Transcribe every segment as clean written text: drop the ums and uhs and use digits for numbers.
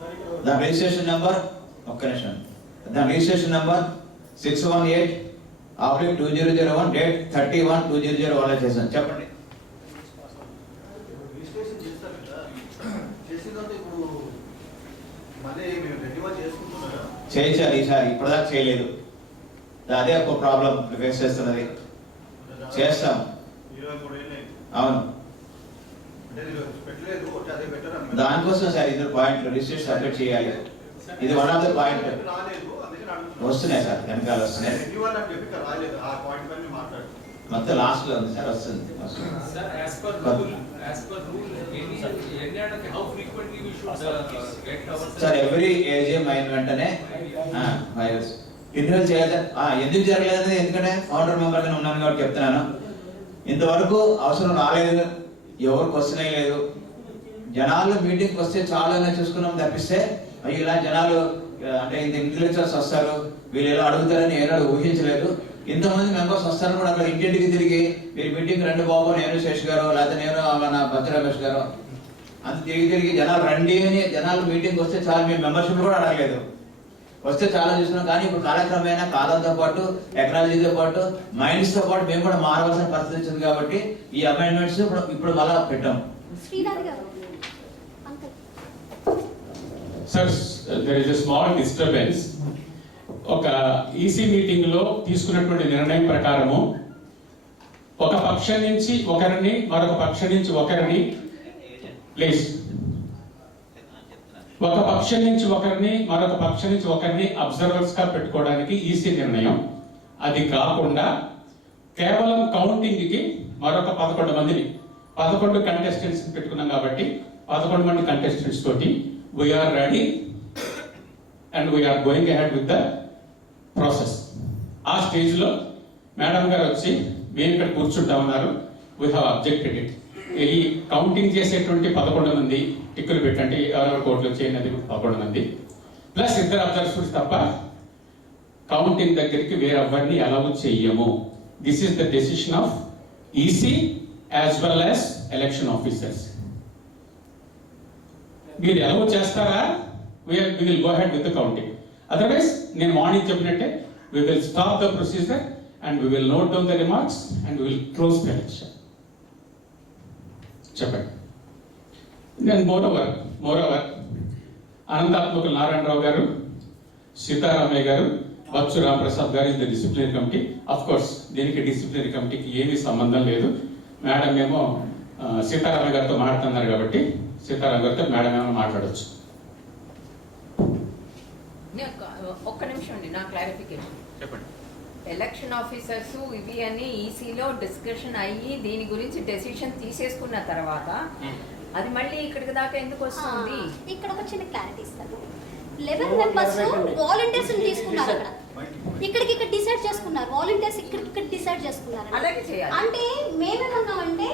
The registration number, the registration number 618/2001 date 31/2001 చేశాను. చెప్పండి. Registration చేస్తారు కదా, చేసిందంటే ఇప్పుడు మళ్ళీ మేము రెన్యువల్ చేసుకుంటున్నారా? చేయించాలి ఈసారి, ఇప్పటిదాకా చేయలేదు. అదే ఒక ప్రాబ్లం ఫేస్ చేస్తున్నది. చేస్తాం. 23 ఏళ్ళు అవును, పెట్టలేదు. అదే బెటర్ అని దానికోసం సార్ ఇద్దరు పాయింట్లు రిజిస్ట్రేషన్ సబ్మిట్ చేయాలి. ఇది వన్ ఆఫ్ ద పాయింట్. రాలేదు, అందుకని అడుగుతున్నాను. వస్తున్నాయి సార్, వెనకాల వస్తున్నాయి. రెన్యువల్ అని చెప్పి రాలేదు. ఆ పాయింట్ పైన మాట్లాడు. మొత్తం లాస్ట్ లో ఉంది సార్, వస్తుంది. Sir as per rule how frequently we should get our sir every AGM అయిన వెంటనే రెన్యువల్ చేయాలి. ఎందుకు జరగలేదు, ఎందుకంటే ఫౌండర్ మెంబర్ గా ఉన్నాను కాబట్టి చెప్తున్నాను. ఇంతవరకు అవసరం రాలేదు, ఎవరికి వస్తున్నాయి లేదు. జనాలు మీటింగ్కి వస్తే చాలా చూసుకున్నాం తప్పిస్తే ఇలా జనాలు అంటే ఇంత ఇన్ఫ్లుయెన్సర్స్ వస్తారు, వీళ్ళు ఎలా అడుగుతారని ఏనాడు ఊహించలేదు. ఇంతమంది మెంబర్స్ వస్తారని కూడా అక్కడ ఇంటింటికి తిరిగి మీరు మీటింగ్ రండి బాబు, నేను శేష్ గారు లేకపోతే నేను మన బచ్చ రమేష్ గారు అంత తిరిగి జనాలు రండి అని జనాలు మీటింగ్కి వస్తే చాలా, మేము మెంబర్షిప్ కూడా అడగలేదు, వస్తే చాలా చూస్తున్నాం. కానీ ఇప్పుడు కాలక్రమేణా కాలంతో పాటు టెక్నాలజీతో పాటు మైండ్స్తో పాటు మేము కూడా మారవలసిన పరిస్థితి వచ్చింది కాబట్టి ఈ అమెండ్మెంట్స్ ఇప్పుడు మళ్ళా పెట్టాం. Sir there is a small disturbance. ఒక ఈసీ మీటింగ్ లో తీసుకున్నటువంటి నిర్ణయం ప్రకారము ఒక పక్షం నుంచి ఒకరిని మరొక పక్షం నుంచి ఒకరిని ప్లీజ్ ఒక పక్షం నుంచి ఒకరిని మరొక పక్షం నుంచి ఒకరిని అబ్జర్వర్స్ గా పెట్టుకోవడానికి ఈసీ నిర్ణయం. అది కాకుండా కేవలం కౌంటింగ్ కి మరొక 11 మందిని 11 కంటెస్టెంట్స్ పెట్టుకున్నాం కాబట్టి 11 మంది కంటెస్టెంట్స్ తోటి we're ready and we're going ahead with the process. ఆ స్టేజ్ లో మేడం గారు వచ్చి మేము ఇక్కడ కూర్చుంటామన్నారు. We have objected it. ఈ కౌంటింగ్ చేసేటువంటి 11 మంది టిక్కులు పెట్టండి, ఎవరెవరు కోర్టులో చేయనది 11 మంది ప్లస్ 2 అబ్జర్వర్స్ తప్ప కౌంటింగ్ దగ్గరికి వేరెవరిని అలౌ చెయ్యము. This is the decision of EC as well as election officers. మీరు అలౌ చేస్తారా, we will go ahead with the counting. Otherwise, నేను మార్నింగ్ చెప్పినట్టే we will stop the procedure and we will note down the remarks and we will close the election. చెప్పండి. నేను moreover అనంతాత్మకులు Narayana Rao గారు, సీతారామయ్య గారు, బచ్చు రామప్రసాద్ గారు is the disciplinary committee. Of course దీనికి disciplinary కమిటీకి ఏమీ సంబంధం లేదు. మేడం ఏమో సీతారామయ్య గారితో మాట్లాడుతున్నారు కాబట్టి సీతారాం గారితో మేడం ఏమో మాట్లాడవచ్చు. ఒక్క నిమిషం అండి, నా క్లారిఫికేషన్ చెప్పండి. ఎలక్షన్ ఆఫీసర్స్ ఇవి అని ఈసీలో డిస్కషన్ అయ్యి దీని గురించి డెసిషన్ తీసేసుకున్న తర్వాత అది మళ్ళీ ఇక్కడికి దాకా ఎందుకు వస్తుంది? ఇక్కడ ఒక చిన్న క్లారిటీ ఇస్తాను. 11 మెంబర్స్ వాలంటీర్స్ తీసుకున్నారు, ఇక్కడికి ఇక్కడ డిసైడ్ చేసుకున్నారు. వాలంటీర్స్ ఇక్కడ డిసైడ్ చేసుకున్నారు. అలాగే చేయాలి. అంటే మేమేమన్నామంటే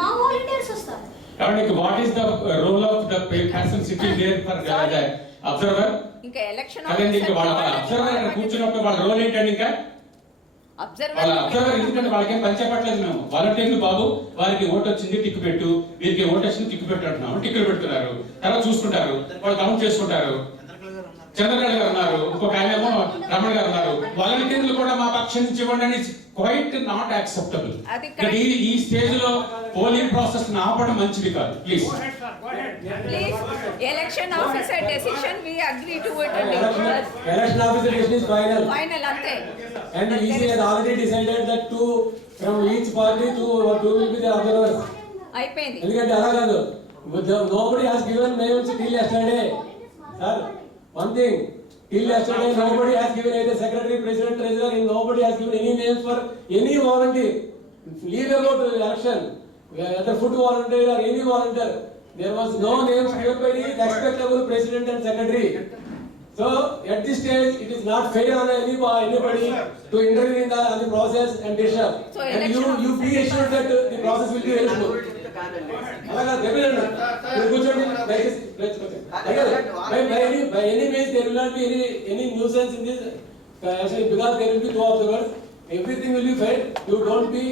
మా వాలంటీర్స్ వస్తారు. కాబట్టి what is the role of the person sitting there for observer? ఇంకా ఎలక్షన్ అబ్జర్వర్ కూర్చున్నప్పుడు వాళ్ళ రోల్ ఏంటండి? ఇంకా అబ్జర్వర్ ఎందుకంటే వాళ్ళకి ఏం పంచపట్లేదు. మేము వాలంటీర్లు బాబు, వారికి ఓటు వచ్చింది టిక్కు పెట్టు, వీరికి ఓటు వచ్చింది టిక్కు పెట్టు అంటున్నాము. టిక్కులు పెడుతున్నారు, తర్వాత చూసుకుంటారు, వాళ్ళు కౌంట్ చేసుకుంటారు. చంద్రకాళ గారు ఉన్నారు, ఇంకొక ఆయన ఏమో రమణ గారు ఉన్నారు. వాలంటీర్లు కూడా మా పక్షం నుంచి ఇవ్వండి అని క్వైట్ నాట్ యాక్సెప్టబుల్. ఈ స్టేజ్ లో పోలింగ్ ప్రాసెస్ ఆపడం మంచిది కాదు. Please election officer decision we agree to it. Election officer decision is final. Final అంతే. And the EC has already decided that two from each party two will be the observers. అయిపోయింది. ఎందుకంటే అలా కాదు, nobody has given names till yesterday. Sir, one thing, till yesterday nobody has given either secretary, president, treasurer, nobody has given any names for any volunteer. Leave about election, whether food volunteer or any volunteer, there was no names given by the respectable president and secretary. So at this stage it is not fair on anybody to intervene in the process and decision. So and you be assured that the process will be very smooth. అలాగా definitely కూర్చోండి, by any means there will not be any nuisance in this actually, because there will be two observers, everything will be fair. You don't be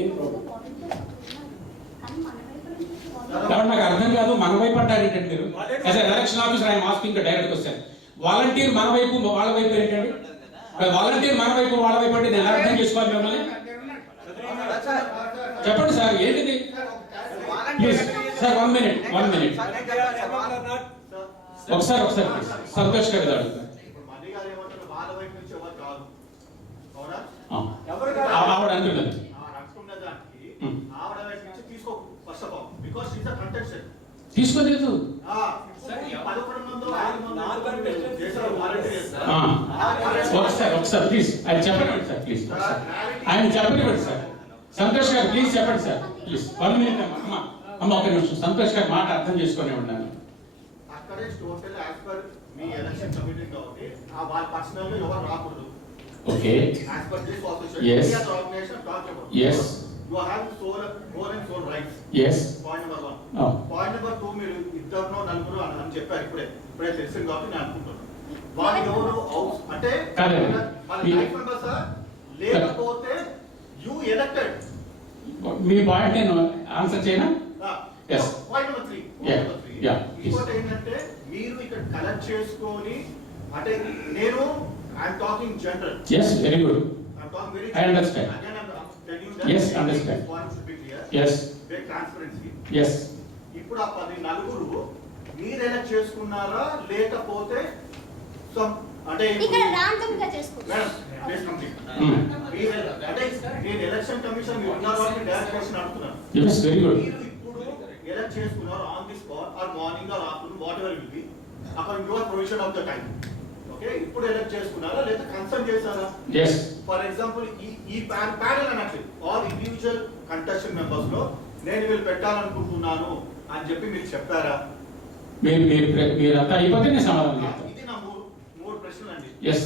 in problem. కాబట్టి నాకు అర్థం కాదు, మన వైపు అంటారు ఏంటంటే మీరు as election officer I'm asking direct question. Volunteer మన వైపు వాళ్ళ వైపు ఏంటండి? వాలంటీర్ మన వైపు వాళ్ళ వైపు అంటే నేను అర్థం చేసుకోవాలి మిమ్మల్ని. చెప్పండి సార్ ఏంటిది ప్లీజ్ సార్. 1 minute ఒకసారి ప్లీజ్. సంతోష్ గారు అడుగుతారు. మళ్ళీ గారు ఏమంటారు, వాళ్ళ వైపు నుంచి ఎవరు కాదు, అవునా? ఆవిడ అంటున్నది అనుకున్న దానికి ఆవిడ వైపు నుంచి తీసుకో first of all, because she is a contestant. తీసుకోలేదు. 11 మందో 5 మందో చేశారు వాలంటీర్స్. ఒకసారి ప్లీజ్ ఆయన చెప్పండి సార్, ప్లీజ్ ఆయన చెప్పండి సార్. సంతోష్ గారు ప్లీజ్ చెప్పండి సార్, ప్లీజ్ 1 minute అమ్మ ఒక నిమిషం. సంతోష్ గారు మాట అర్థం చేసుకునే ఉన్నాను. అక్కడే టోటల్ యాజ్ పర్ మీ ఎలక్షన్ కమిటీ కాబట్టి వాళ్ళ పర్సనల్ గా ఎవరు రాకూడదు. Okay as per this officer Yes. we as an organization talk about. Yes. You have sole and sole rights. Yes. Point number 1. Oh. Point number 2, మీరు ఇద్దరునో నలుగురు అని చెప్పారు ఇప్పుడే తెలిసింది కాబట్టి నేను అనుకుంటున్నాను. వాళ్ళు ఎవరు హౌస్ అంటే కాదండి. మన లైఫ్ మెంబర్స్ లేకపోతే యు ఎలక్టెడ్. మీ పాయింట్ నేను ఆన్సర్ చేయనా? Yes. Point number 3. Yeah. ఇంకోటి ఏంటంటే మీరు ఇక్కడ కలెక్ట్ చేసుకొని అంటే నేను I'm talking general. Yes, very good. I'm talking very I understand. Again, I'm telling you that Yes, understand. point should be clear. Yes. Very transparency. Yes. ఇప్పుడు ఆ 10 నలుగురు మీరు ఎలక్ట్ చేసుకున్నారా లేకపోతే అంటే ఇక్కడ ర్యాండమ్ గా చేసుకుంటాం. Madam please complete. Hmm. అంటే నేను ఎలక్షన్ కమిషన్ మీరు ఉన్నారు కాబట్టి డైరెక్ట్ క్వశ్చన్ అడుగుతున్నాను. Yes, very good. మీరు ఇప్పుడు ఎలక్ట్ చేసుకున్నారు on the spot or morning or afternoon whatever will be according to your provision of the time. Okay, ఇప్పుడు ఎలక్ట్ చేసుకున్నారా లేదా కన్సల్ట్ చేశారా? Yes. ఫర్ ఎగ్జాంపుల్ ఈ ప్యానెల్ అనట్లేదు ఆల్ ఇండివిజువల్ కంటెస్టెంట్ మెంబర్స్ లో నేను వీళ్ళు పెట్టాలనుకుంటున్నాను అని చెప్పి మీరు చెప్పారా? మీరంతా అయిపోతే నేను సమాధానం చెప్తాను. ఇది నా మూడు ప్రశ్నలు అండి. Yes.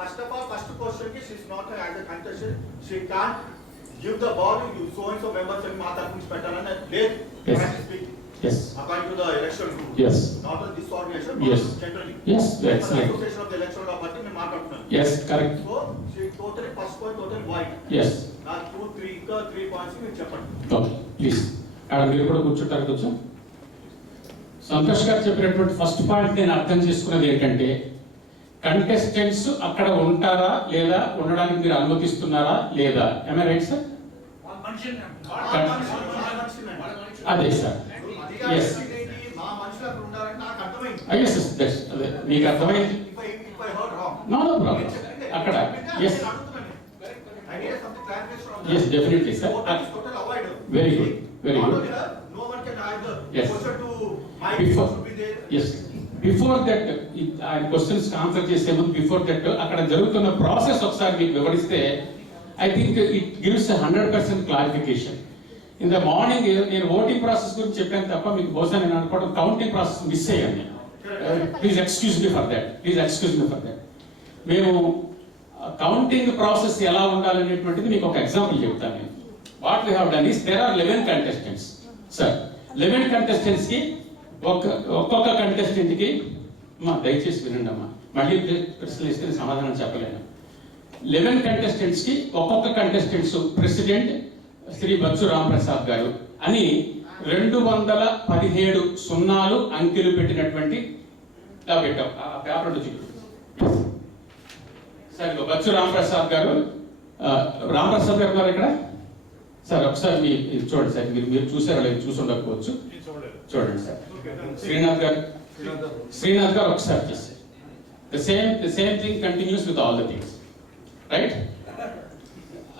First of all first question కి she is not as a contestant, she can't give the ball you so and so members అని మా తరఫు నుంచి పెట్టాలని లేదు. Yes. Yes. According to the election rule. Yes. Not on this organization Yes. Generally. Yes, excellent. Association of the election law బట్టి నేను మాట్లాడుతున్నాను. Yes, correct. So she totally first point total white. Yes. నా 3 points మీరు చెప్పండి. Okay please. అక్కడ మీరు కూడా కూర్చుంటారు కొంచెం. సంతోష్ గారు చెప్పినటువంటి ఫస్ట్ పాయింట్ నేను అర్థం చేసుకున్నది ఏంటంటే కంటెస్టెంట్స్ అక్కడ ఉంటారా లేదా, ఉండడానికి మీరు అనుమతిస్తున్నారా లేదా? am I right sir? అదే సార్. Yes. మా మనుషులు అక్కడ ఉండాలని నాకు అర్థమైంది. Yes, yes, అదే మీకు అర్థమైంది. If I heard wrong. No problem. అక్కడ yes. I need something clarification on that. Yes, definitely sir. Total is total avoid. Very good, very Not good. only her, no one can either. Yes. Question to my Before- should be there. Yes. Before that ఆయన questions answer చేసే ముందు before that అక్కడ జరుగుతున్న process ఒకసారి మీకు వివరిస్తే I think it gives 100% clarification. In the morning నేను voting process గురించి చెప్పాను తప్ప మీకు బహుశా నేను అనుకోవడం కౌంటింగ్ ప్రాసెస్ మిస్ అయ్యాను. Please excuse me for that. మేము కౌంటింగ్ ప్రాసెస్ ఎలా ఉండాలనేటువంటిది మీకు ఒక ఎగ్జాంపుల్ చెప్తాను నేను. What we have done is there are 11 contestants sir. 11 contestants కి ఒక్కొక్క కంటెస్టెంట్ కి దయచేసి వినండి అమ్మా, మళ్ళీ ప్రశ్నలు ఇస్తే సమాధానం చెప్పలేను. 11 కంటెస్టెంట్స్ కి ఒక్కొక్క కంటెస్టెంట్స్ ప్రెసిడెంట్ శ్రీ బచ్చు రాంప్రసాద్ గారు అని 217 సున్నాలు అంకెలు పెట్టినటువంటి పెట్టాం. ఆ పేపర్ నుంచి సార్ బచ్చు రాంప్రసాద్ గారు రాంప్రసాద్ గారు ఉన్నారు ఇక్కడ సార్. ఒకసారి మీరు చూడండి సార్, మీరు చూసారో లేదు, చూసి ఉండకపోవచ్చు, చూడండి సార్. శ్రీనాథ్ గారు ఒకసారి చేశారు. The same thing continues with all the things right.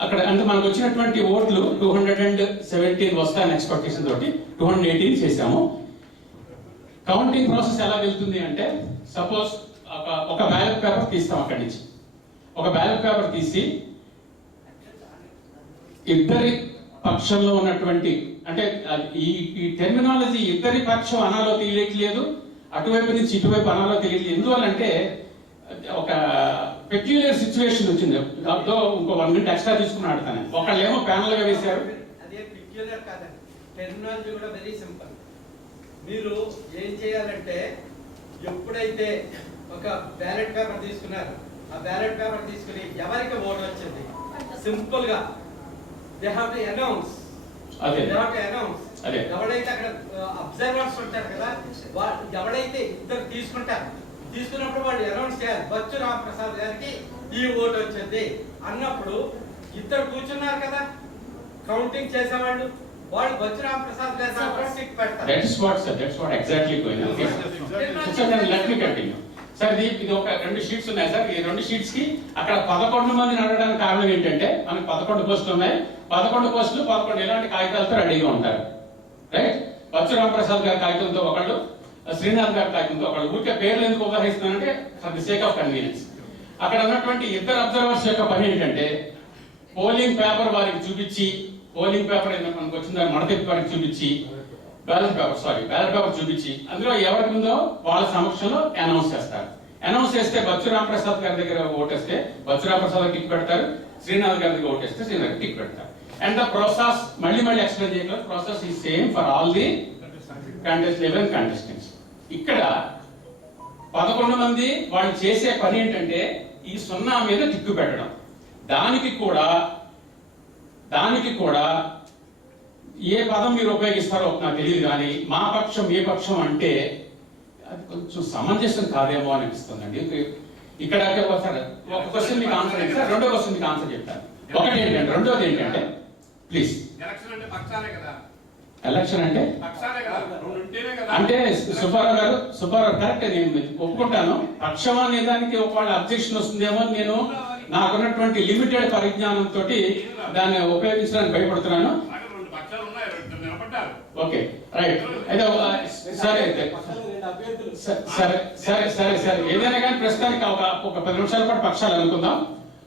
అక్కడ అంటే మనకు వచ్చినటువంటి ఓట్లు 217 వస్తాయని ఎక్స్పెక్టేషన్ తోటి 218 చేశాము. కౌంటింగ్ ప్రాసెస్ ఎలా వెళ్తుంది అంటే సపోజ్ ఒక బ్యాలెట్ పేపర్ తీస్తాం. అక్కడి నుంచి ఒక బ్యాలెట్ పేపర్ తీసి ఇద్దరి పక్షంలో ఉన్నటువంటి అంటే ఈ టెర్మినాలజీ ఇద్దరి పక్షం అనాలో తెలియట్లేదు, అటువైపు నుంచి ఇటువైపు అనాలో తెలియట్లేదు. ఎందువల్లంటే ఒక పెక్యులర్ సిచ్యువేషన్ వచ్చింది. దాంతో ఇంకో 1 minute ఎక్స్ట్రా తీసుకుని ఆడతాను. ఒకళ్ళేమో ప్యానల్ గా వేశారు. అదే పెక్యులర్ కాదండి, టెర్మినాలజీ కూడా వెరీ సింపుల్. మీరు ఏం చేయాలంటే ఎప్పుడైతే ఒక బ్యాలెట్ పేపర్ తీసుకున్నారు, ఆ బ్యాలెట్ పేపర్ తీసుకుని ఎవరికి ఓటు వచ్చింది సింపుల్ గా they have to announce. Okay. They have to announce. అదే. ఎవడైతే అక్కడ అబ్జర్వర్స్ ఉంటారు కదా, వాళ్ళు ఎవడైతే ఇద్దరు తీసుకున్నప్పుడు వాళ్ళు అనౌన్స్ చేయాలి, బచ్చు రామప్రసాద్ గారికి ఈ ఓటు వచ్చింది అన్నప్పుడు ఇద్దరు కూర్చున్నారు కదా కౌంటింగ్ చేసేవాళ్ళు, వాళ్ళు బచ్చు రామప్రసాద్ గారి టిక్ పెడతారు. That's what exactly going on. Sir, let me continue. Sir ఇది ఒక 2 షీట్స్ ఉన్నాయి సార్. ఈ 2 షీట్స్ కి అక్కడ 11 మందిని అడగడానికి కారణం ఏంటంటే మనకి 11 పోస్టులు ఉన్నాయి. 11 పోస్టులు 11 ఇలాంటి కాగితాలతో రెడీగా ఉంటారు. రైట్? బచ్చు రామప్రసాద్ గారి కాగితంతో ఒకళ్ళు, శ్రీనాథ్ గారి కాగితంతో ఒకళ్ళు. ఊరికే పేర్లు ఎందుకు ఉదాహరిస్తున్నానంటే for the sake of convenience. అక్కడ ఉన్నటువంటి ఇద్దరు అబ్జర్వర్స్ యొక్క పని ఏంటంటే పోలింగ్ పేపర్ వారికి చూపించి, పోలింగ్ పేపర్ మనకు వచ్చిందని మడతెప్పి వారికి చూపించి, బ్యాలెట్ పేపర్ చూపించి అందులో ఎవరికి ఉందో వాళ్ళ సమక్షంలో అనౌన్స్ చేస్తారు. అనౌన్స్ చేస్తే బచ్చు రామప్రసాద్ గారి దగ్గర ఓటేస్తే బచ్చు రామప్రసాద్ టిక్ పెడతారు, శ్రీనాథ్ గారి దగ్గర ఓటేస్తే శ్రీనాథ్ టిక్ పెడతారు. అండ్ ద ప్రాసెస్ మళ్ళీ ఎక్స్ప్లెయిన్ చేయగలరు. ప్రాసెస్ ఈ same for all the 11 contestants. ఇక్కడ 11 మంది వాళ్ళు చేసే పని ఏంటంటే ఈ 0 మీద టిక్కు పెట్టడం. దానికి కూడా ఏ పదం మీరు ఉపయోగిస్తారో నాకు తెలియదు, కానీ మా పక్షం ఏ పక్షం అంటే అది కొంచెం సమంజసం కాదేమో అనిపిస్తుందండి. ఇక్కడ ఒక క్వశ్చన్ మీకు ఆన్సర్ ఏంటి సార్, రెండో క్వశ్చన్ మీకు ఆన్సర్ చెప్తాను. ఒకటి ఏంటంటే, రెండోది ఏంటంటే ప్లీజ్, ఎలక్షన్ అంటే సుబ్బారావు కరెక్ట్, నేను ఒప్పుకుంటాను. పక్షం అనే దానికి ఒకవేళ అబ్జెక్షన్ వస్తుందేమో, నేను నాకున్నటువంటి లిమిటెడ్ పరిజ్ఞానంతో దాన్ని ఉపయోగించడానికి భయపడుతున్నాను. Okay right. అయితే సరే ఏదైనా కానీ ప్రస్తుతానికి ఒక 10 నిమిషాల పాటు పక్షాలు అనుకుందాం.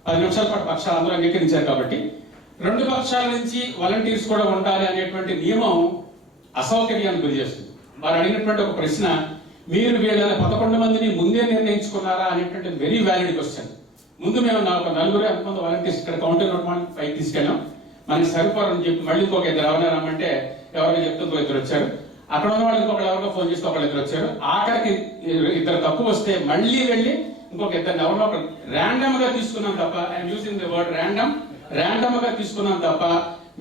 10 నిమిషాల పాటు పక్షాలు అందరూ అంగీకరించారు కాబట్టి 2 పక్షాల నుంచి వాలంటీర్స్ కూడా ఉండాలి అనేటువంటి నియమం అసౌకర్యాన్ని గురి చేస్తుంది. వారు అడిగినటువంటి ఒక ప్రశ్న, మీరు వీళ్ళని 11 మందిని ముందే నిర్ణయించుకున్నారా అనేటువంటి వెరీ వ్యాలిడ్ క్వశ్చన్. ముందు మేము ఒక 4 ఎంతమంది వాలంటీర్స్ ఇక్కడ కౌంటర్ 5 తీసుకెళ్ళాం, మనకి సరిపోరని చెప్పి మళ్ళీ ఇంకొక 2 ఎవరైనా రమ్మంటే ఎవరికి చెప్తే 2 వచ్చారు. అక్కడ ఉన్న వాళ్ళు ఇంకొకరు ఎవరికో ఫోన్ చేస్తే 2 వచ్చారు. ఆఖరికి 2 తక్కువ వస్తే మళ్ళీ వెళ్ళి ఇంకొక 2 ఎవరినో ఒకరు ర్యాండమ్ గా తీసుకున్నాం తప్ప, I'm using the word random గా తీసుకున్నాం తప్ప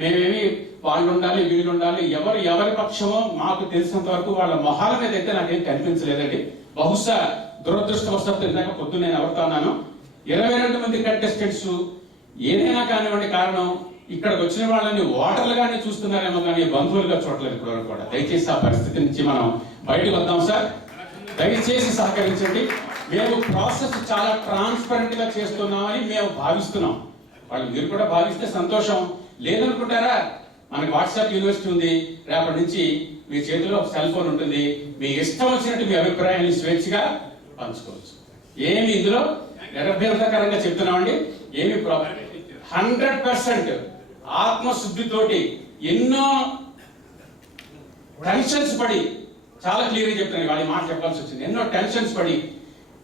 మేమేమి వాళ్ళు ఉండాలి వీళ్ళు ఉండాలి ఎవరి పక్షమో మాకు తెలిసినంత వరకు వాళ్ళ మొహాల మీద అయితే నాకేం కనిపించలేదండి. బహుశా దురదృష్టవశాత్తు ఇందాక పొద్దున్న నేను ఎవరితో అన్నాను, 22 మంది కంటెస్టెంట్స్ ఏదైనా కానివ్వండి కారణం ఇక్కడికి వచ్చిన వాళ్ళని ఓటర్లుగానే చూస్తున్నారేమో కానీ బంధువులుగా చూడలేదు ఇప్పుడు కూడా. దయచేసి ఆ పరిస్థితి నుంచి మనం బయటకు వద్దాం సార్, దయచేసి సహకరించండి. మేము ప్రాసెస్ చాలా ట్రాన్స్పరెంట్ గా చేస్తున్నామని మేము భావిస్తున్నాం. వాళ్ళు మీరు కూడా భావిస్తే సంతోషం. లేదనుకుంటారా, మనకి వాట్సాప్ యూనివర్సిటీ ఉంది, రేపటి నుంచి మీ చేతిలో సెల్ ఫోన్ ఉంటుంది, మీ ఇష్టం వచ్చినట్టు మీ అభిప్రాయాన్ని స్వేచ్ఛగా పంచుకోవచ్చు. ఏమి ఇందులో నిరభ్యంతకరంగా చెప్తున్నామండి, ఏమి ప్రాబ్లం 100% ఆత్మశుద్ధితోటి ఎన్నో టెన్షన్స్ పడి, చాలా క్లియర్గా చెప్తున్నాను, వాళ్ళ మాట చెప్పాల్సి వచ్చింది. ఎన్నో టెన్షన్స్ పడి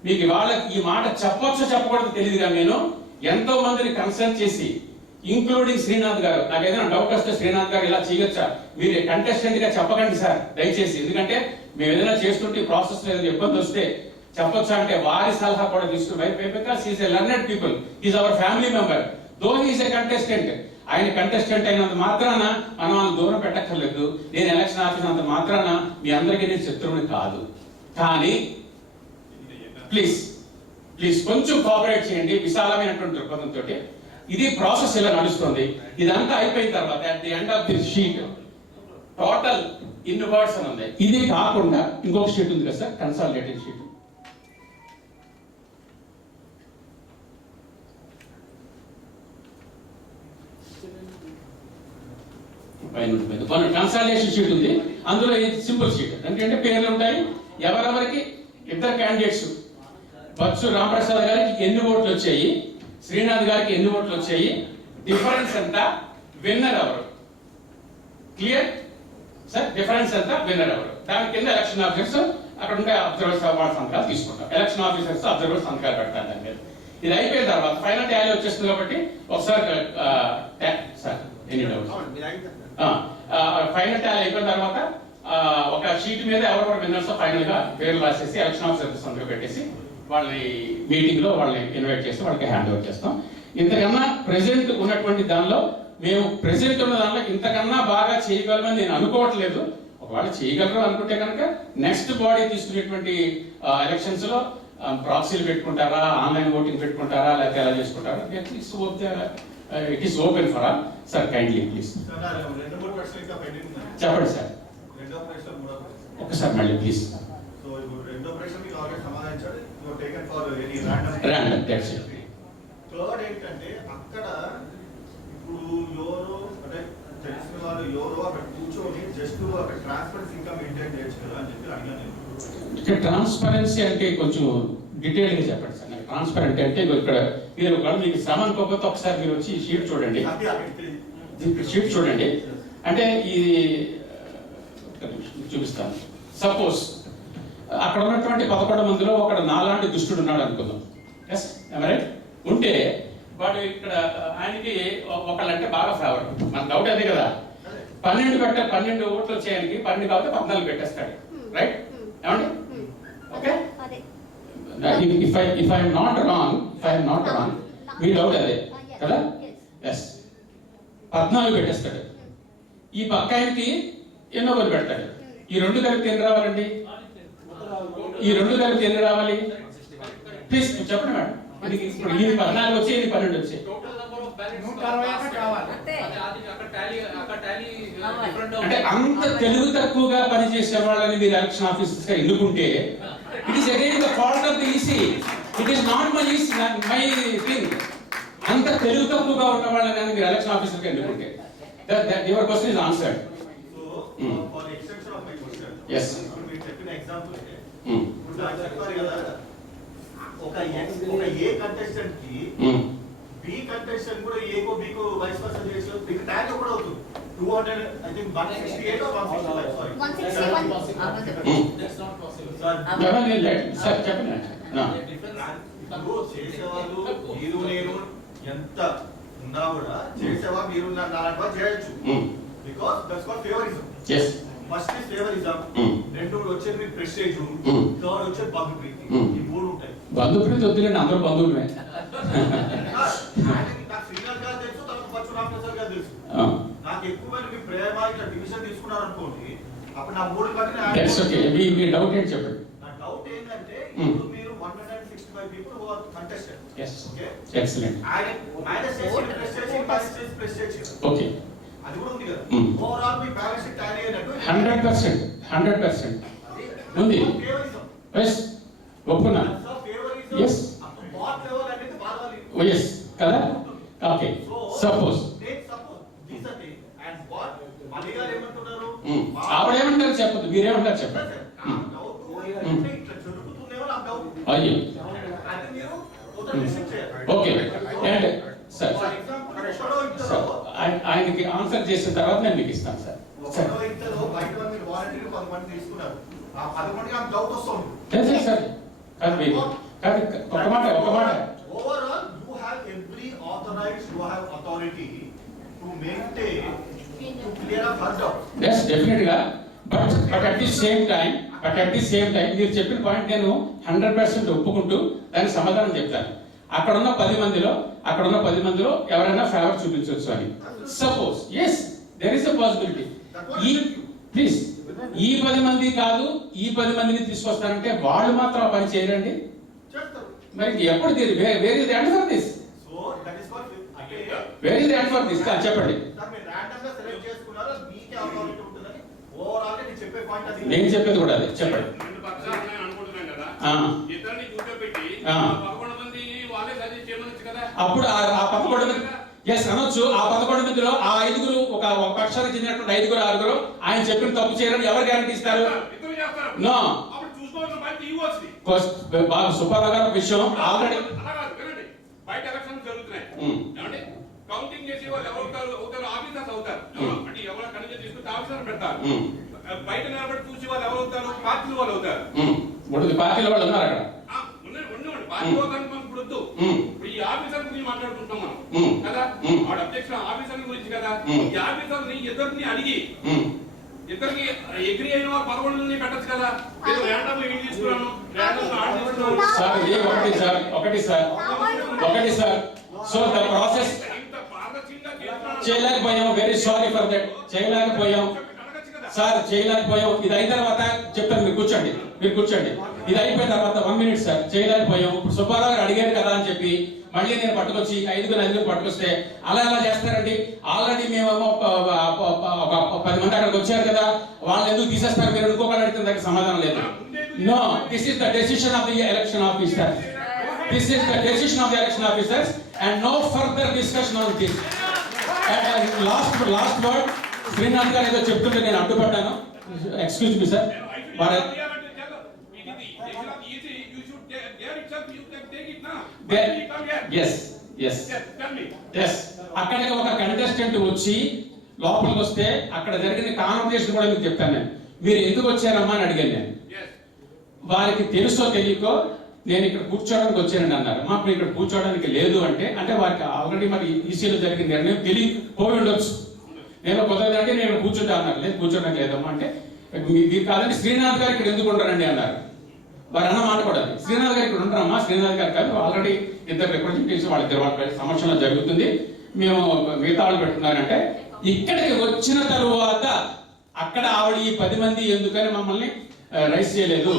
మీకు వాళ్ళకి ఈ మాట చెప్పొచ్చో చెప్పకూడదు తెలియదుగా, నేను ఎంతో మందిని కన్సల్ట్ చేసి ఇంక్లూడింగ్ శ్రీనాథ్ గారు, నాకు ఏదైనా డౌట్ వస్తే శ్రీనాథ్ గారు ఇలా చేయొచ్చా, మీరు కంటెస్టెంట్ గా చెప్పకండి సార్ దయచేసి, ఎందుకంటే మేము ఏదైనా చేస్తుంటే ప్రాసెస్ ఏదైనా ఇబ్బంది వస్తే చెప్పొచ్చా అంటే వారి సలహా కూడా తీసుకుని, because is a learned people, is our family member, though is a contestant. ఆయన కంటెస్టెంట్ అయినంత మాత్రాన మనం వాళ్ళని దూరం పెట్టక్కర్లేదు. నేను ఎలక్షన్ ఆఫీస్ అంత మాత్రాన మీ అందరికీ నేను శత్రువుని కాదు. కానీ ప్లీజ్ కొంచెం కోఆపరేట్ చేయండి విశాలమైనటువంటి దృక్పథంతో. ఇది ప్రాసెస్ ఇలా నడుస్తుంది. ఇదంతా అయిపోయిన తర్వాత at the end of this sheet total in words అని ఉంది. ఇది కాకుండా ఇంకొక షీట్ ఉంది కదా sir, consolidated sheet. Consolidation sheet ఉంది, అందులో సింపుల్ షీట్ ఎందుకంటే పేర్లు ఉంటాయి, ఎవరెవరికి ఇద్దరు క్యాండిడేట్స్, బచ్చు రామప్రసాద్ గారికి ఎన్ని ఓట్లు వచ్చాయి, శ్రీనాథ్ గారికి ఎన్ని ఓట్లు వచ్చాయి, డిఫరెన్స్ ఎంత, విన్నర్ ఎవరు. క్లియర్ సార్, డిఫరెన్స్ ఎంత, విన్నర్ ఎవరు. దాని కింద ఎలక్షన్ ఆఫీసర్స్ అక్కడ ఉండే అబ్జర్వర్స్ వాళ్ళ సంతకాలు తీసుకుంటాం. ఎలక్షన్ ఆఫీసర్స్ అబ్జర్వర్స్ సంతకాలు పెడతారు దాని మీద. ఇది అయిపోయిన తర్వాత ఫైనల్ టాలీ వచ్చేస్తుంది కాబట్టి ఒకసారి సార్ ఎన్ని డౌట్స్, ఫైనల్ టాలీ అయిపోయిన తర్వాత ఒక షీట్ మీద ఎవరెవరు విన్నర్స్ ఫైనల్ గా పేర్లు రాసేసి ఎలక్షన్ ఆఫీసర్ సంతకం పెట్టేసి వాళ్ళని మీటింగ్ లో వాళ్ళని ఇన్వైట్ చేసి వాళ్ళకి హ్యాండ్ ఓవర్ చేస్తాం. ఇంతకన్నా ప్రెసెంట్ ఉన్నటువంటి దానిలో మేము ప్రెసెంట్ ఉన్న దాంట్లో ఇంతకన్నా బాగా చేయగలమని నేను అనుకోవట్లేదు. ఒకవేళ చేయగలరు అనుకుంటే కనుక నెక్స్ట్ బాడీ తీసుకునేటువంటి ఎలక్షన్స్ లో ప్రాక్సీలు పెట్టుకుంటారా, ఆన్లైన్ ఓటింగ్ పెట్టుకుంటారా, లేకపోతే ఎలా చేసుకుంటారా, it is open for all. Sir kindly please sir, నా 2-3 ప్రశ్నలు ఇంకా పెండింగ్ ఉన్నాయి. చెప్పండి సార్. రెండో ప్రశ్న, మూడో ప్రశ్న. ఒకసారి మళ్ళీ ప్లీజ్. సో ఇప్పుడు రెండో ప్రశ్న మీకు ఆల్రెడీ సమాధానించారు. You taken for any random. That's it. Third ఏంటంటే అక్కడ ఇప్పుడు ఎవరు అంటే తెలిసిన వాళ్ళు ఎవరో అక్కడ కూర్చొని జస్ట్ అక్కడ ట్రాన్స్పరెన్సీ ఇంకా మెయింటైన్ చేయొచ్చు కదా అని చెప్పి అడిగాను నేను. ఇక్కడ ట్రాన్స్పరెన్సీ అంటే కొంచెం డీటెయిల్ గా చెప్పండి సార్. ట్రాన్స్పరెంట్ అంటే ఇక్కడ మీరు ఒకవేళ మీకు శ్రమ అనుకోకపోతే ఒకసారి మీరు వచ్చి షీట్ చూడండి, అది అక్కడ షీట్ చూడండి. అంటే ఇది చూపిస్తాను. సపోజ్ అక్కడ ఉన్నటువంటి 11 మందిలో ఒకడు నాలాంటి దుష్టుడు ఉన్నాడు అనుకుందాం. Yes right. ఉంటే వాడు ఇక్కడ ఆయనకి ఒకళ్ళంటే బాగా ఫేవర్. మన డౌట్ అదే కదా. 12 ఓట్లు వచ్చేయడానికి 12 కాబట్టి 14 పెట్టేస్తాడు. రైట్ ఏమండి? ఓకే. అదే if I am not wrong, me doubt అదే కదా. ఎస్ 14 పెట్టేస్తాడు. ఈ పక్క ఆయనకి ఎన్నో కోటి పెడతాడు. ఈ రెండు కలిపి ఎన్ని రావాలండి? ఈ రెండు కలిపి ఎన్ని రావాలి? ప్లీజ్ చెప్పండి మేడం. ఇప్పుడు ఈ 14 వచ్చి ఇది 12 వచ్చాయి. టోటల్ నంబర్ ఆఫ్ బ్యాలెట్స్ 161 కావాలి. అంతే. అక్కడ టాలీ డిఫరెంట్ అంటే అంత తెలుగు తక్కువగా పనిచేసే వాళ్ళని మీరు ఎలక్షన్ ఆఫీసర్స్ గా ఎన్నుకుంటే it is again the fault of the EC. It is not my thing. అంత తెలుగు తక్కువగా ఉన్న వాళ్ళని మీరు ఎలక్షన్ ఆఫీసర్ గా ఎన్నుకుంటే your question is answered. So for extension of my question, Yes. ఇప్పుడు మీరు చెప్పిన ఎగ్జాంపుల్ ఇప్పుడు నాకు చెప్పారు కదా, ఒక ఏ కంటెస్టెంట్ కి బి కంటెస్టెంట్ కూడా ఏకో బీకో వైస్ వర్సా చేసి మీకు ట్యాగ్ కూడా అవుతుంది. 200 I think 168 or 165 sorry 161. That's not possible. Sir చెప్పండి. ఇప్పుడు చేసేవాళ్ళు మీరు నేను ఎంత ఉన్నా కూడా చేసేవా మీరు నాలాంటి వాళ్ళు చేయొచ్చు. Because that's called favouritism. Yes first is favouritism, రెండు వచ్చేది మీకు ప్రెస్టేజ్, థర్డ్ వచ్చేది బంధుప్రీతి. ఈ మూడు ఉంటాయి. బంధుప్రీతి వద్దులేండి, అందరూ బంధువులమే. నాకు శ్రీనాథ్ గారు తెలుసు, తనకు పరశురామ ప్రసాద్ గారు తెలుసు. నాకు ఎక్కువ మీ ప్రేమ ఇట్లా డివిజన్ తీసుకున్నారు అనుకోండి, అప్పుడు నా మూడు దట్స్ ఓకే. మీ డౌట్ ఏంటి చెప్పండి. నా డౌట్ ఏంటంటే ఇప్పుడు మీరు 165 people who are contested. Yes okay, excellent. ఆయన చేసి ప్రెస్టేజ్ ఓకే, అది కూడా ఉంది కదా. ఓవరాల్ మీ బ్యాలెన్స్ షీట్ టాలీ అయినట్టు 100% ఉంది. ఫేవరిజం. ఎస్ ఒప్పుకున్నా. Favouritism Yes. బాట్ లెవెల్ అనేది బాగాలి. ఎస్ కదా. Okay suppose these are things and what మళ్ళీ గారు ఏమంటున్నారు, ఆవిడేమంటారు చెప్పదు, మీరేమంటారు చెప్పండి. ఇట్లా జరుగుతుందేమో నాకు డౌట్. అయ్యో అది మీరు టోటల్ డిసైడ్ చేయాలి. Okay. And sir for example ఒకడో ఇద్దరు సార్ ఆయనకి ఆన్సర్ చేసిన తర్వాత నేను మీకు ఇస్తాను సార్. ఒకడో ఇద్దరు బయట మీరు వాలంటీర్ 10 మంది తీసుకున్నారు. ఆ 10 మందికి నాకు డౌట్ వస్తుంది. లేదు సార్ కాదు మీరు కాదు ఒక మాట overall you have every authorized, you have authority to maintain to clear up her doubt. Yes definite గా. But at the same time మీరు చెప్పిన పాయింట్ నేను 100% ఒప్పుకుంటూ దానికి సమాధానం చెప్తాను. అక్కడున్న 10 మందిలో ఎవరైనా ఫేవర్ చూపించవచ్చు అని. Suppose yes there is a possibility. Please ఈ 10 మంది కాదు, ఈ 10 మందిని తీసుకొస్తారంటే వాళ్ళు మాత్రం ఆ పని చేయరండి. చేస్తారు. మరి ఎప్పుడు where is the end for this? So that is what అంటే where is the end for this? చెప్పండి. సార్ మీరు రాండమ్ గా సెలెక్ట్ చేసుకున్నారా, మీకే అథారిటీ ఉంటుందని ఓవరాల్ గా నేను చెప్పే పాయింట్ అది. నేను చెప్పేది కూడా అదే. చెప్పండి. రెండు పక్షాలు నేను అనుకుంటున్నాను కదా, ఇద్దరిని కూర్చోబెట్టి 11 మంది వాళ్ళే సజెస్ట్ చేయమనొచ్చు కదా. అప్పుడు ఆ 11 మంది ఎస్ అనొచ్చు. ఆ 11 మందిలో ఆ 5 ఒక పక్షానికి చెందినటువంటి 5-6 ఆయన చెప్పిన తప్పు చేయరని ఎవరు గ్యారంటీ ఇస్తారు? ఇద్దరు చేస్తారు. నో. అప్పుడు చూసుకోవాల్సిన బాధ్యత ఇవ్వచ్చు. బాగా సుబ్బారావు గారి విషయం ఆల్రెడీ అలా కాదు వినండి, బయట ఎలక్షన్స్ జరుగుతున్నాయి ఏమండి, కౌంటింగ్ చేసి వాళ్ళు ఎవరు అవుతారు, ఆఫీసర్స్ అవుతారు. అంటే ఎవరు కనెక్ట్ తీసుకుంటే ఆఫీసర్ పెడతారు. బయట నిలబడి చూసి వాళ్ళు ఎవరు అవుతారు, పార్టీ వాళ్ళు అవుతారు. ఇప్పుడు పార్టీల వాళ్ళు ఉన్నారు అక్కడ. ఉండండి, పార్టీ వాళ్ళని మనం ఇప్పుడు వద్దు. ఇప్పుడు ఈ ఆఫీసర్ గురించి మాట్లాడుకుంటాం మనం కదా, వాడు అధ్యక్షుడు ఆఫీసర్ గురించి కదా. ఈ ఆఫీసర్ ని ఇద్దరిని అడిగి ఇద్దరికి ఎగ్రీ అయిన వాళ్ళు 11 పెట్టచ్చు కదా. నేను ర్యాండమ్ గా వీళ్ళు తీసుకున్నాను, ర్యాండమ్ గా ఆర్డర్ తీసుకున్నాను. సార్ ఒకటి సార్ సో ద ప్రాసెస్ ఇంత పారదర్శకంగా చేయలేకపోయాం, వెరీ సారీ ఫర్ దట్. చేయలేకపోయాం సార్, చేయలేకపోయాం. ఇది అయిన తర్వాత చెప్తాను, మీరు కూర్చోండి, ఇది అయిపోయిన తర్వాత 1 minute సార్. చేయలేకపోయాం. ఇప్పుడు సుబ్బారావు గారు అడిగారు కదా అని చెప్పి మళ్ళీ నేను పట్టుకొచ్చి ఐదుగురు పట్టుకొస్తే అలా చేస్తారండి. ఆల్రెడీ మేమేమో ఒక 10 మంది అక్కడికి వచ్చారు కదా, వాళ్ళని ఎందుకు తీసేస్తారు మీరు ఇంకొకటి అడిగితే దానికి సమాధానం లేదు. No, this is the decision of the election officer. This is the decision of the election officers and no further discussion on this. And last word, Srinath గారు ఏదో చెప్తుంటే నేను అడ్డుపడ్డాను. Excuse me sir. అక్కడికి ఒక కంటెస్టెంట్ వచ్చి లోపలికి వస్తే అక్కడ జరిగిన కాన్వర్సేషన్ కూడా మీకు చెప్తాను నేను. మీరు ఎందుకు వచ్చారమ్మా అని అడిగాను నేను. వారికి తెలుసో తెలియకో నేను ఇక్కడ కూర్చోడానికి వచ్చానని అన్నారు. మాకు ఇక్కడ కూర్చోడానికి లేదు అంటే వారికి ఆల్రెడీ మరి ఈసీలో జరిగిన నిర్ణయం తెలియపోయి ఉండొచ్చు. నేను కుదరదంటే నేను కూర్చుంటా అన్నారు. లేదు కూర్చోడానికి లేదమ్మా అంటే మీరు కాదండి శ్రీనాథ్ గారు ఇక్కడ ఎందుకు ఉండరండి అన్నారు. వారు అన్న మాట కూడా శ్రీనాథ్ గారు ఇక్కడ ఉండరమ్మా, శ్రీనాథ్ గారు కాదు, ఆల్రెడీ ఇద్దరు రిప్రజెంటేటివ్స్ వాళ్ళ సమక్షంలో జరుగుతుంది, మేము మిగతా వాళ్ళు పెట్టుకున్నారంటే ఇక్కడికి వచ్చిన తరువాత అక్కడ ఆవిడ ఈ 10 మంది ఎందుకని మమ్మల్ని రైస్ చేయలేదు.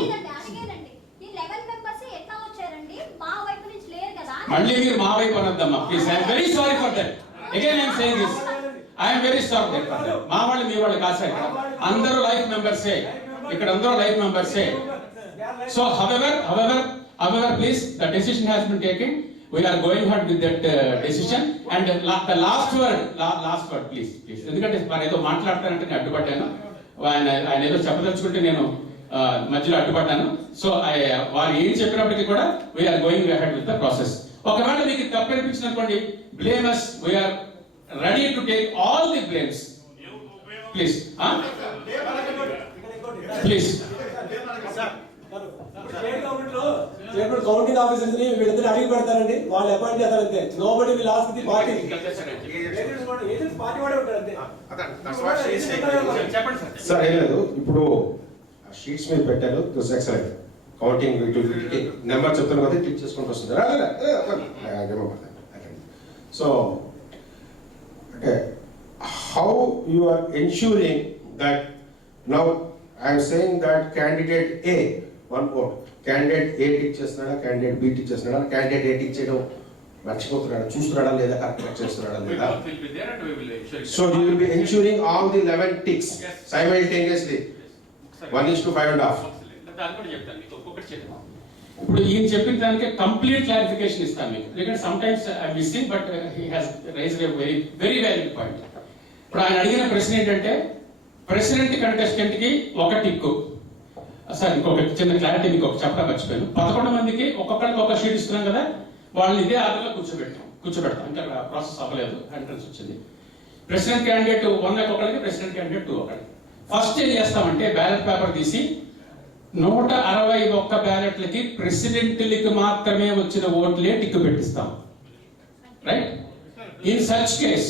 మళ్ళీ మీరు మా వైపు అనొద్దమ్మా please. I'm very sorry for that. Again I'm saying this. I'm very sorry for that. మా వాళ్ళు మీ వాళ్ళు కాదు సార్, అందరూ లైఫ్ మెంబర్సే, ఇక్కడ అందరూ లైఫ్ మెంబర్సే. So however please, the decision has been taken. We are going ahead with that decision and the last word please. ఎందుకంటే మరి ఏదో మాట్లాడతానంటే నేను అడ్డుపడ్డాను. ఆయన ఏదో చెప్పదలుచుకుంటే నేను మధ్యలో అడ్డుపడ్డాను. సో వారు ఏం చెప్పినప్పటికీ కూడా we're going ahead with the process. ఒకవేళ మీకు తప్పు అనిపించినటువంటి blame us, we're ready to take all the blames. Please counting officers ని వీళ్ళిద్దరు అడిగి పెడతారండి, వాళ్ళు అపాయింట్ చేస్తారంతే. Nobody will ask the party. Party వాడే ఉంటారు అంతే. సార్ ఏం లేదు, ఇప్పుడు షీట్స్ మీద పెట్టారు, దిస్ ఎక్సలెంట్ కౌంటింగ్ నెంబర్ చెప్తున్న కొద్దీ టిక్ చేసుకుంటూ వస్తుంది. సో అంటే how you are ensuring that now I'm saying that candidate A 1 vote, candidate A tick చేస్తున్నాడా, క్యాండిడేట్ బి టిక్ చేస్తున్నాడా, క్యాండిడేట్ ఏ టిక్ చేయడం మర్చిపోతున్నాడా, చూస్తున్నాడా లేదా, కరెక్ట్ చేస్తున్నాడా లేదా. So you will be ensuring all the 11 ticks simultaneously. 1:5.5. ఇప్పుడు ఈయన చెప్పిన దానికి కంప్లీట్ క్లారిఫికేషన్ ఇస్తాను మీకు, ఎందుకంటే some times I missing but he has raised a very valid point. ఇప్పుడు ఆయన అడిగిన ప్రశ్న ఏంటంటే ప్రెసిడెంట్ కంటెస్టెంట్ కి 1 టిక్. సార్ ఇంకొక చిన్న క్లారిటీ మీకు చెప్పడం మర్చిపోయాను. 11 మందికి ఒక్కొక్కరికి ఒక షీట్ ఇస్తున్నాం కదా, వాళ్ళని ఇదే ఆర్డర్లో కూర్చోబెడతాం. ఇంకా ప్రాసెస్ అవ్వలేదు, ఎంట్రన్స్ వచ్చింది. ప్రెసిడెంట్ క్యాండిడేట్ 1 ఒకరికి, ప్రెసిడెంట్ క్యాండిడేట్ 2 ఒకరికి. ఫస్ట్ ఏం చేస్తామంటే బ్యాలెట్ పేపర్ తీసి 161 బ్యాలెట్లకి ప్రెసిడెంట్లకి మాత్రమే వచ్చిన ఓట్లే టిక్ పెట్టిస్తాం. రైట్? ఇన్ సచ్ కేస్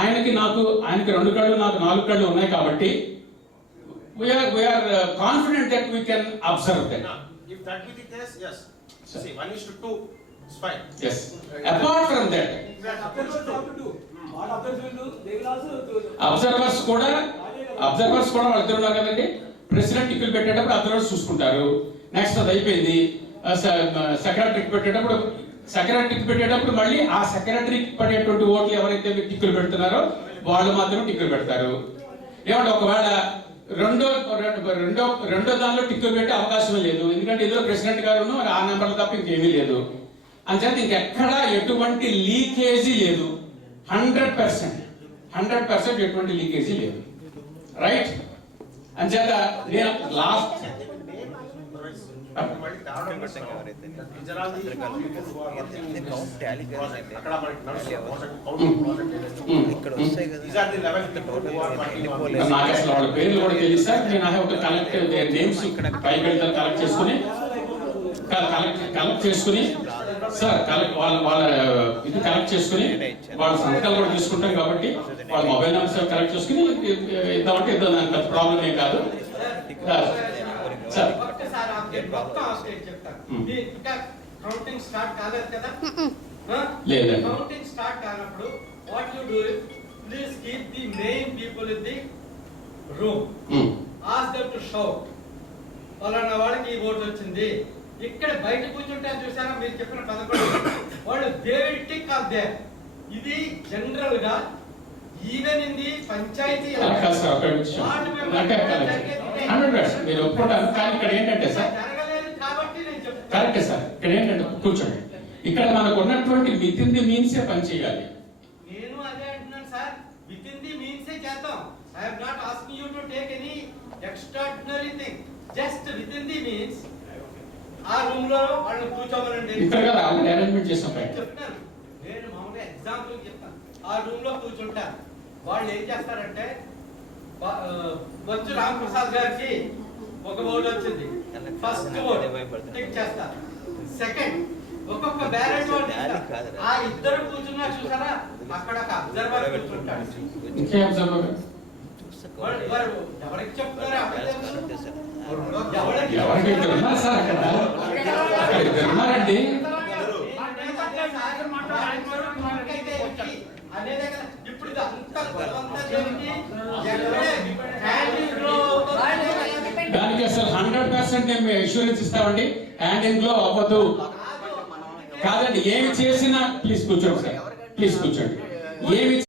ఆయనకి 2 కళ్ళు, నాకు 4 కళ్ళు ఉన్నాయి కాబట్టి we are confident that we can observe that. If that be the case, yes. See, 1:2 is fine. Yes. Apart from that, observers కూడా వాళ్ళిద్దరు ఉన్నారు కదండి. ప్రెసిడెంట్ టిక్కులు పెట్టేటప్పుడు అబ్జర్వర్స్ చూసుకుంటారు. నెక్స్ట్ అది అయిపోయింది. సెక్రటరీకి పెట్టేటప్పుడు మళ్ళీ ఆ సెక్రటరీకి పడేటువంటి ఓట్లు ఎవరైతే టిక్కులు పెడుతున్నారో వాళ్ళు మాత్రం టిక్కులు పెడతారు. ఏమంటే ఒకవేళ రెండో దానిలో టిక్కులు పెట్టే అవకాశం లేదు, ఎందుకంటే ఇందులో ప్రెసిడెంట్ గారు ఆ నెంబర్లు తప్ప ఇంకేమీ లేదు. అంచేత ఇంకెక్కడా ఎటువంటి లీకేజీ లేదు. 100% ఎటువంటి లీకేజీ లేదు. రైట్? అంచేత లాస్ట్ నాకు అసలు వాళ్ళ పేర్లు కూడా తెలియదు సార్. నేను ఒక కలెక్ట్ నేమ్స్ పైకి కలెక్ట్ చేసుకుని సార్ వాళ్ళ ఇది కలెక్ట్ చేసుకుని వాళ్ళ సంతకాలు కూడా తీసుకుంటాం కాబట్టి వాళ్ళ మొబైల్ నెంబర్స్ కలెక్ట్ చేసుకుని ఇద్దామంటే ఇద్దాం, దానికి ప్రాబ్లం ఏం కాదు సార్. కౌంటింగ్ స్టార్ట్ కాలేదు కదా? లేదండి. కౌంటింగ్ స్టార్ట్ కానప్పుడు what you do is, please keep the main people in the room. Ask them to shout. పలానా వాళ్ళకి ఈ ఓటు వచ్చింది. ఇక్కడ బయట కూర్చుంటే చూసారా మీరు చెప్పిన 11 వాళ్ళు దేవి టిక్ ఆఫ్ దే. ఇది జనరల్ గా ఈవెన్ ఇన్ ది పంచాయతీ మీరు ఒప్పుకుంటారు. కానీ ఇక్కడ ఏంటంటే సార్, జరగలేదు కాబట్టి నేను చెప్తాను. కరెక్టే సార్, ఇక్కడ ఏంటంటే కూర్చోండి, ఇక్కడ మనకు ఉన్నటువంటి విత్ ఇన్ ది మీన్సే పని చేయాలి. నేను అదే అంటున్నాను సార్, విత్ ఇన్ ది మీన్సే చేద్దాం. I have not asking you to take any extraordinary thing, just with in the means. ఆ రూమ్ లో వాళ్ళని కూర్చోమనండి. ఇక్కడ కదా ఆల్రెడీ అరేంజ్మెంట్ చేసాం పైన. చెప్తాను, నేను మామూలుగా ఎగ్జాంపుల్ చెప్తాను. ఆ రూమ్ లో కూర్చుంటారు. వాళ్ళు ఏం చేస్తారంటే వచ్చు రామప్రసాద్ గారికి ఒక ఓటు వచ్చింది, ఫస్ట్ ఓటు టిక్ చేస్తారు. సెకండ్ ఒక్కొక్క బ్యాలెట్ ఓటు తీస్తారు. ఆ ఇద్దరు కూర్చున్నా చూసారా, అక్కడ ఒక అబ్జర్వర్ కూర్చుంటాడు. ఇంకే అబ్జర్వర్ వారు ఎవరికి చెప్తారో ఎవరికి ఉన్నారు సార్, అక్కడ ఇద్దరు ఉన్నారండి. ఇప్పుడు ఇది అంతా గొడవంతా జరిగి ఎక్కడే దానికి అసలు 100% మేము ఇన్సూరెన్స్ ఇస్తామండి. హ్యాండ్ ఇన్ గ్లో అవ్వదు. కాదండి, ఏమి చేసినా ప్లీజ్ కూర్చోండి సార్, ప్లీజ్ కూర్చోండి. ఏమి